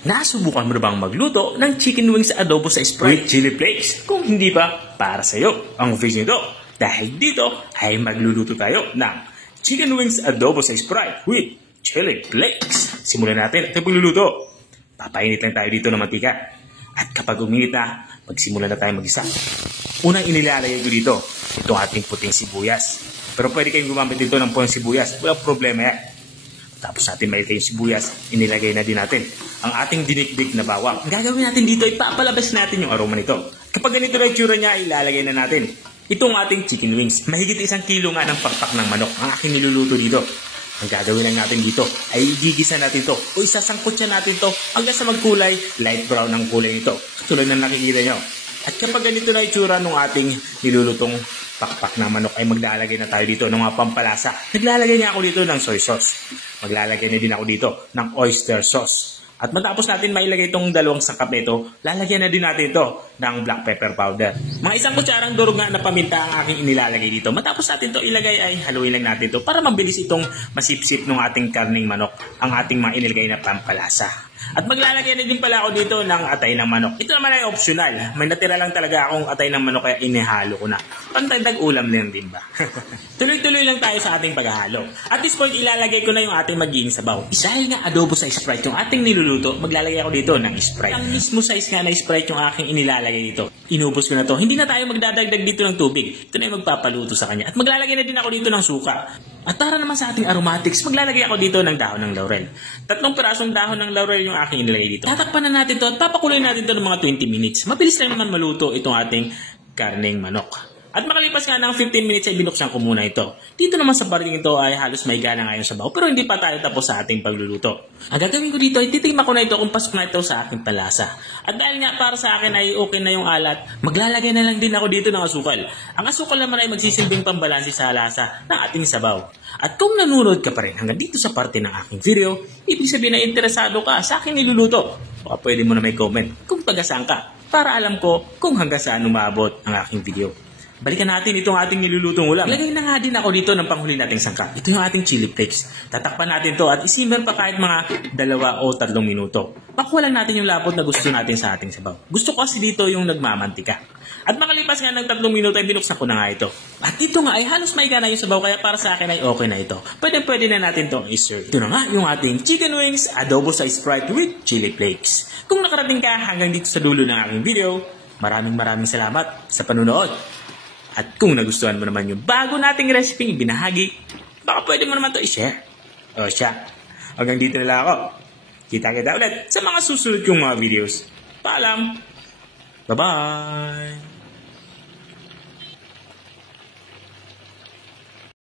Nasubukan mo na bang magluto ng chicken wings adobo sa Sprite with chili flakes? Kung hindi pa, para sa'yo ang video nito. Dahil dito ay magluluto tayo ng chicken wings adobo sa Sprite with chili flakes. Simulan natin ito pagluluto. Papainit lang tayo dito ng mantika. At kapag uminit na, magsimula na tayo mag-isa. Unang inilalagay ko dito, itong ating puting sibuyas. Pero pwede kayong gumamit dito ng puting sibuyas. Walang problema yan. Tapos natin mailagay yung sibuyas, inilagay na din natin ang ating dinikdik na bawang. Ang gagawin natin dito ay papalabas natin yung aroma nito. Kapag ganito na yung tsura niya, ilalagay na natin itong ating chicken wings. Mahigit 1 kilo nga ng pakpak ng manok ang aking niluluto dito. Ang gagawin lang natin dito ay igigisa natin to o isasangkot siya natin to hanggang sa magkulay light brown ang kulay nito. Tulad ng nakikita nyo. At kapag ganito na itsura ng ating nilulutong pakpak na manok ay maglalagay na tayo dito ng mga pampalasa. Naglalagay niya ako dito ng soy sauce. Maglalagay na din ako dito ng oyster sauce. At matapos natin mailagay itong 2 sangkap nito, lalagyan na din natin ito ng black pepper powder. Mga 1 kutsarang durog nga na paminta ang aking inilalagay dito. Matapos natin ito ilagay ay haluin lang natin ito para mabilis itong masipsip ng ating karning manok, ang ating mga inilagay na pampalasa. At maglalagay na din pala ako dito ng atay ng manok. Ito naman ay optional. May natira lang talaga akong atay ng manok kaya inihalo ko na. Pantagdag ulam lang din ba? Tuloy-tuloy lang tayo sa ating paghahalo. At this point, ilalagay ko na yung ating magiging sabaw. Dahil nga adobo sa Sprite yung ating niluluto, maglalagay ako dito ng Sprite. Ang mismo size nga na Sprite yung aking inilalagay dito. Inubos ko na to. Hindi na tayo magdadagdag dito ng tubig. Ito na yung magpapaluto sa kanya. At maglalagay na din ako dito ng suka. At para naman sa ating aromatics, maglalagay ako dito ng dahon ng laurel. 3 pirasong dahon ng laurel yung aking inilagay dito. Tatakpan na natin to at papakuloy natin to ng mga 20 minutes. Mabilis lang naman maluto itong ating karneng manok. At makalipas nga ng 15 minutes ay binuksan ko muna ito. Dito naman sa parting ito ay halos may gana nga yung sabaw pero hindi pa tayo tapos sa ating pagluluto. Ang gagawin ko dito ay titigman ko na ito kung pasok na ito sa aking palasa. At dahil nga para sa akin ay okay na yung alat, maglalagay na lang din ako dito ng asukal. Ang asukal naman ay magsisilbing pambalansi sa lasa ng ating sabaw. At kung nanonood ka pa rin hanggang dito sa parte ng aking video, ibig sabihin na interesado ka sa aking niluluto. Baka pwede mo na may comment kung taga-saan ka para alam ko kung hanggang saan umabot ang aking video. Balikan natin itong ating nilulutong ulam. Lagay na nga din ako dito ng panghuli nating sangkap. Ito yung ating chili flakes. Tatakpan natin to at isimmer pa kahit mga 2 o 3 minuto. Makuha lang natin yung lapot na gusto natin sa ating sabaw. Gusto ko kasi dito yung nagmamantika. At makalipas nga ng 3 minuto ay binuksan ko na nga ito. At ito nga ay halos may gana yung sabaw kaya para sa akin ay okay na ito. Pwede na natin itong i-serve. Ito na nga yung ating chicken wings adobo sa Sprite with chili flakes. Kung nakarating ka hanggang dito sa dulo ng aking video, maraming salamat sa panunood. At kung nagustuhan mo naman yung bago nating recipe binahagi, baka pwede mo naman ito i-share. O siya, hanggang dito na lang ako. Kita-kita ulit sa mga susunod kong mga videos. Paalam! Bye-bye!